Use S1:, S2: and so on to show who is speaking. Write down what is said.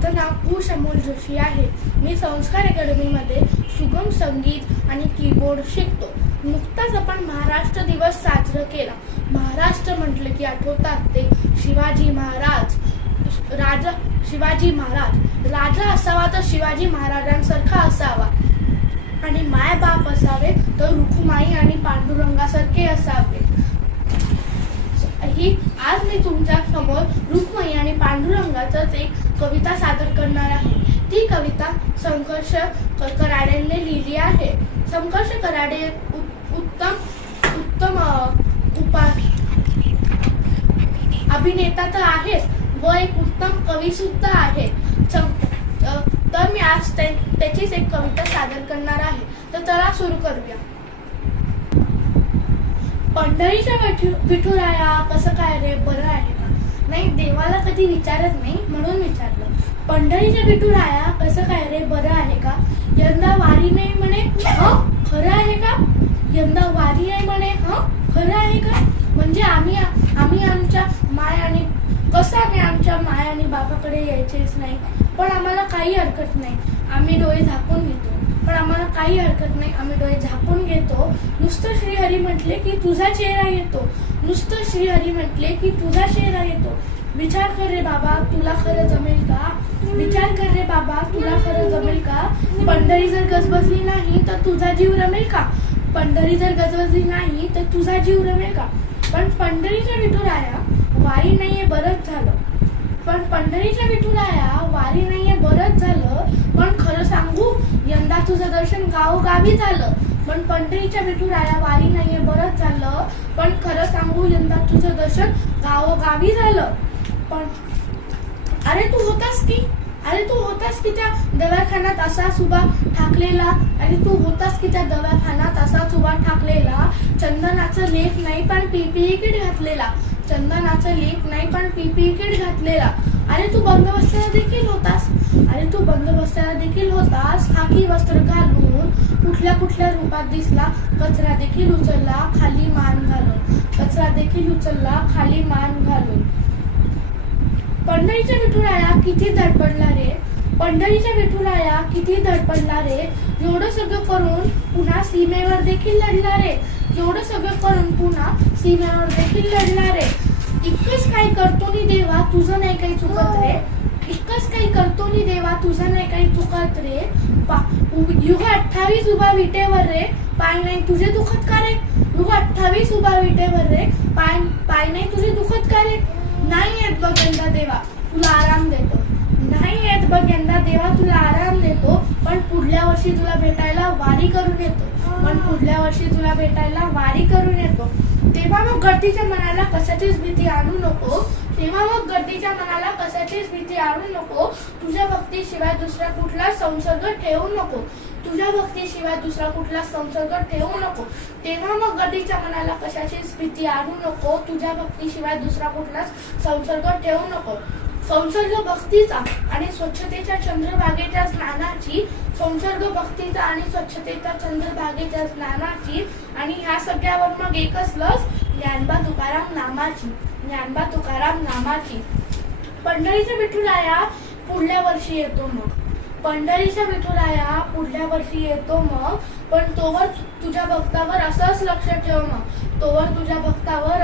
S1: माझं नाव उष अमोल जोशी आहे. मी संस्कार अकॅडमीमध्ये सुगम संगीत आणि कीबोर्ड शिकतो. नुकताच आपण महाराष्ट्र दिवस साजरा केला. महाराष्ट्र म्हटलं की आठवतात ते शिवाजी महाराज राजा शिवाजी महाराज. राजा असावा तर शिवाजी महाराजांसारखा असावा. आणि माय बाप असावे तर रुखुमाई आणि पांडुरंगासारखे असावे. ही आज मी तुमच्यासमोर रुक्मयी आणि पांडुरंगाचंच एक कविता सादर करणार आहे. ती कविता संघर्ष क- लिहिली आहे. संघर्ष कराडे उत्तम उत्तम उपा अभिनेता तर आहेच व एक उत्तम कवी सुद्धा आहे. तर मी आज ते- त्याचीच एक कविता सादर करणार आहे. तर चला सुरू करूया. पंढरीच्या पिठूर विठुराया कसं काय रे? बरं आहे का? नाही देवाला कधी विचारत नाही म्हणून विचारलं. पंढरीच्या विठुराया कसं काय रे? बरं आहे का? यंदा वारी नाही म्हणे ह? खरं आहे का? यंदा वारी आहे म्हणे हं? खरं आहे का? म्हणजे आम्ही आम्ही आमच्या माय आणि कसं आम्ही आमच्या माय आणि बाबाकडे यायचेच नाही? पण आम्हाला काही हरकत नाही. आम्ही डोळे झाकून घेतो. पण आम्हाला काही हरकत नाही. आम्ही डोळे झाकून घेतो. नुसतं श्रीहरी म्हटले की तुझा चेहरा येतो. नुसतं श्रीहरी म्हटले की तुझा चेहरा येतो. विचार कर रे बाबा तुला खरं जमेल का? विचार कर रे बाबा तुला खरं जमेल का? पंढरी जर गजबजली नाही तर तुझा जीव रमेल का? पंढरी जर गजबजली नाही तर तुझा जीव रमेल का? पण पंढरीच्या विठुराया वारी नाहीये बरंच झालं. पण पंढरीच्या विठुराया वारी नाहीये बरंच झालं. पण खरं सांगू यंदा तुझं दर्शन गावोगावी झालं. पण पंढरीच्या विठुराया वारी नाहीये बरंच झालं. पण खरं सांगू यंदा तुझं दर्शन गावोगावी झालं. पण अरे तू होतास की? अरे तू होतास की त्या दवाखान्यात असाच उभा ठाकलेला? आणि तू होतास की त्या दवाखान्यात असाच उभा ठाकलेला? चंदनाचं लेप नाही पण पीपीई किट घातलेला. चंदनाचं लेप नाही पण पीपीई किट घातलेला. अरे तू बंदोबस्ताला देखील होतास? आणि तू बंदोबस्ताला देखील होतास खाकी वस्त्र घालून कुठल्या कुठल्या रूपात दिसला? कचरा देखील उचलला खाली मान घालून. कचरा देखील उचलला खाली मान घालून. पंढरीच्या विठुराया किती धडपडला रे? पंढरीच्या विठुराया किती धडपडला रे? एवढं सगळं करून पुन्हा सीमेवर देखील लढला रे. एवढं सगळं करून पुन्हा सीमेवर देखील लढला रे. इतकंच काही करतो नी देवा तुझं नाही काही चुकत रे. इतकंच काही देवा तुझा नाही काही चुकत रे. युग अठ्ठावीस उभा विटेवर रे. पाय नाही तुझे दुखत का रे? युग अठ्ठावीस उभा विटेवर रे. पाय पाय नाही तुझे दुखत का रे? नाही येत बघ यंदा देवा. तुला आराम देतो. नाही येत बघ यंदा देवा तुला आराम देतो. पण पुढल्या वर्षी तुला भेटायला वारी करून येतो. पण पुढल्या वर्षी तुला भेटायला वारी करून येतो. तेव्हा मग गर्दीच्या मनाला कशाचीच भीती आणू नको. तेव्हा मग गर्दीच्या मनाला कशाचीच भीती आणू नको. तुझ्या भक्तीशिवाय दुसरा कुठला संसर्ग ठेवू नको. तुझ्या भक्तीशिवाय दुसरा कुठला संसर्ग ठेवू नको. तेव्हा मग गर्दीच्या मनाला कशाचीच भीती आणू नको. तुझ्या भक्तीशिवाय दुसरा कुठला संसर्ग ठेवू नको. संसर्ग भक्तीचा आणि स्वच्छतेच्या चंद्रभागेच्या स्नानाची संसर्ग भक्तीचा आणि स्वच्छतेच्या चंद्रभागेच्या स्नानाची आणि ह्या सगळ्यावर मग एकच लस ज्ञानबा तुकाराम नामाची ज्ञानबा तुकाराम नामाची. पंढरीच्या विठुराया पुढल्या वर्षी येतो मग. पंढरीच्या विठुराया पुढल्या वर्षी येतो मग. पण तोवर तुझ्या भक्तावर असंच लक्ष ठेव मग. तोवर तुझ्या भक्तावर